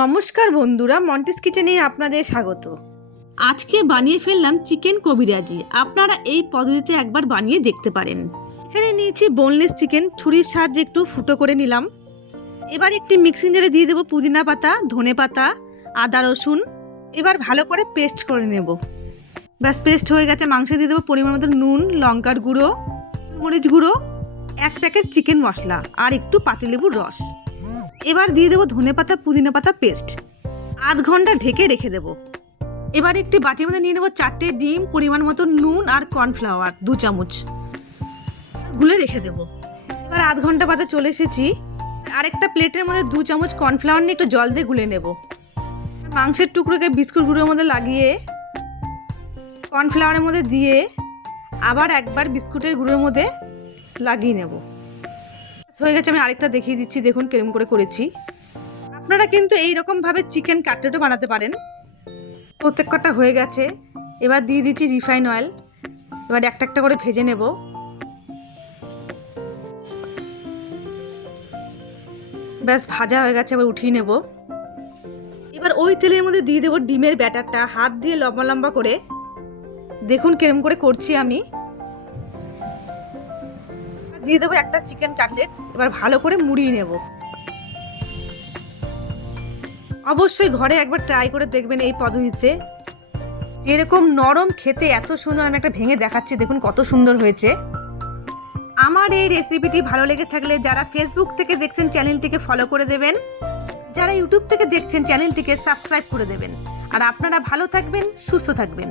নমস্কার বন্ধুরা, মন্টিস কিচেনে আপনাদের স্বাগত। আজকে বানিয়ে ফেললাম চিকেন কবিরাজি। আপনারা এই পদ্ধতিতে একবার বানিয়ে দেখতে পারেন। এখানে নিয়েছি বোনলেস চিকেন, ছুরির সাহায্যে একটু ফুটো করে নিলাম। এবার একটি মিক্সিং জারে দিয়ে দেবো পুদিনা পাতা, ধনে পাতা, আদা রসুন। এবার ভালো করে পেস্ট করে নেব। ব্যাস পেস্ট হয়ে গেছে। মাংসে দিয়ে দেবো পরিমাণ মতো নুন, লঙ্কার গুঁড়ো, মরিচ গুঁড়ো, 1 প্যাকেট চিকেন মশলা আর একটু পাতিলেবুর রস। এবার দিয়ে দেবো ধনে পাতা, পুদিনা পাতা পেস্ট। আধ ঘন্টা ঢেকে রেখে দেবো। এবার একটি বাটির মধ্যে নিয়ে নেবো 4টে ডিম, পরিমাণ মতো নুন আর কর্নফ্লাওয়ার 2 চামচ গুলে রেখে দেবো। এবার আধ ঘন্টা বাদে চলে এসেছি। আরেকটা প্লেটের মধ্যে 2 চামচ কর্নফ্লাওয়ার নিয়ে একটু জল দিয়ে গুলে নেব। মাংসের টুকরোকে বিস্কুট গুঁড়োর মধ্যে লাগিয়ে কর্নফ্লাওয়ারের মধ্যে দিয়ে আবার একবার বিস্কুটের গুঁড়োর মধ্যে লাগিয়ে নেব। হয়ে গেছে। আমি আরেকটা দেখিয়ে দিচ্ছি, দেখুন কেরম করে করেছি। আপনারা কিন্তু এই রকমভাবে চিকেন কাটলেটও বানাতে পারেন। প্রত্যেক কটা হয়ে গেছে। এবার দিয়ে দিচ্ছি রিফাইন অয়েল। এবার একটা একটা করে ভেজে নেব। ব্যাস ভাজা হয়ে গেছে, এবার উঠিয়ে নেব। এবার ওই তেলের মধ্যে দিয়ে দেবো ডিমের ব্যাটারটা, হাত দিয়ে লম্বা লম্বা করে। দেখুন কেরম করে করছি আমি। দিয়ে দেবো একটা চিকেন কাটলেট। এবার ভালো করে মুড়িয়ে নেব। অবশ্যই ঘরে একবার ট্রাই করে দেখবেন এই পদ্ধতিতে। যেরকম নরম, খেতে এত সুন্দর। আমি একটা ভেঙে দেখাচ্ছি, দেখুন কত সুন্দর হয়েছে। আমার এই রেসিপিটি ভালো লেগে থাকলে যারা ফেসবুক থেকে দেখছেন চ্যানেলটিকে ফলো করে দেবেন, যারা ইউটিউব থেকে দেখছেন চ্যানেলটিকে সাবস্ক্রাইব করে দেবেন। আর আপনারা ভালো থাকবেন, সুস্থ থাকবেন।